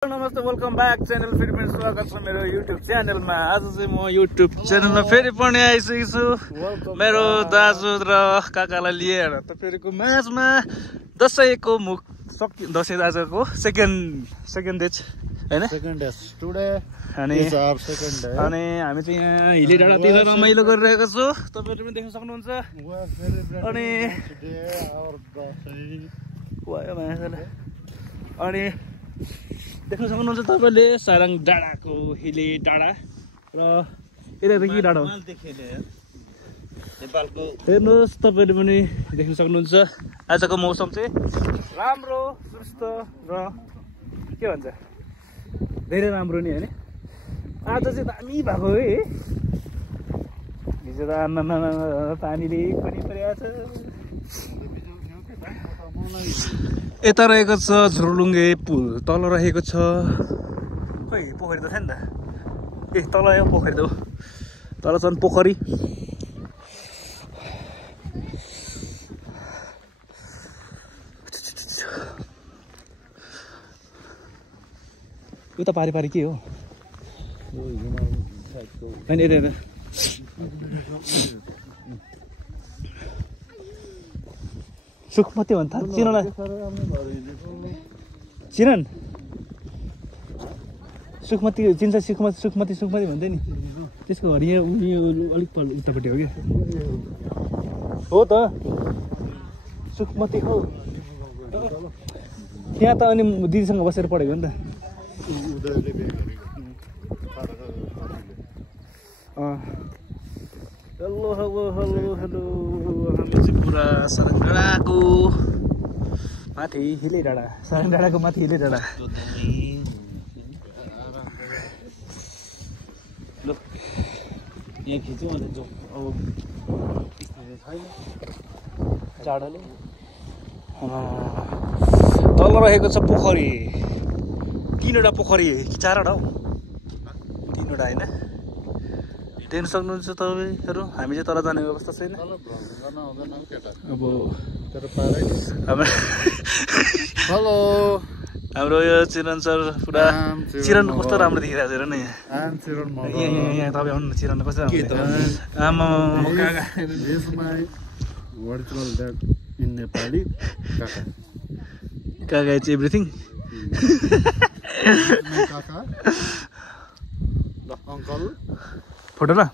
नमस्ते, welcome back channel. फेरि पनि स्वागत छ मेरो युट्युब च्यानलमा। आज चाहिँ म युट्युब च्यानलमा फेरि पनि आइसकेको छु मेरो दाजु र काकालाई लिएर। त फेरिको माझमा दसैँको मुख दसैँ आजको सेकेन्ड डे हैन, अनि हामी चाहिँ यहाँ हिली डाँडातिर रमाइलो गरिरहेको छु, तपाईहरु पनि देख्न सक्नुहुन्छ। अनि देख्न सक्नुहुन्छ तपाईले सारङ डाँडाको हिले डाँडा र यता के डाँडा हो नेपालको, हेर्नुहोस् तपाईले पनि देख्न सक्नुहुन्छ। आजको मौसम चाहिँ राम्रो सुस्त र के भन्छ धेरै राम्रो नि हैन। आज चाहिँ दामी भएको है, हिजो त आमा पानीले पनि परिरहेको छ। यता रहेको छ झुरुलुङ्गे पुल, तल रहेको छ खोइ पोखरी त छ नि त, तल यो पोखरी त हो, तल छन् पोखरी। उता पारी पारी के हो होइन, यता सुखमती भन्छ चिनला, चिनन सुखमती चिन्छ, सुखमती भन्दै नि त्यसको घर यहाँ अलिक उतापट्टि हो क्या, हो त सुखमती हो त्यहाँ त। अनि दिदीसँग बसेर पढेको नि त। हेलो हेलो हेलो हेलो, हामी चाहिँ पुरा सारङ डाँडाको माथि हिले डाँडा, सारङ डाँडाको माथि हिले डाँडा। ल यहाँ खिच्यौँ भने जाउँ अब जाडोले। तल रहेको छ पोखरी, 3वटा पोखरी कि 4वटा हौ, 3वटा होइन, देख्न सक्नुहुन्छ तपाईँहरू। हामी चाहिँ तल जाने व्यवस्था छैन अब। हेलो हाम्रो यो चिरन सर, पुरा चिरन कस्तो राम्रो देखिरहेको छ हेर न यहाँ तपाईँ आउनु न, चिरन कस्तो राम्रो। आमा काका इट्स एभ्रिथिङ। फोटो ल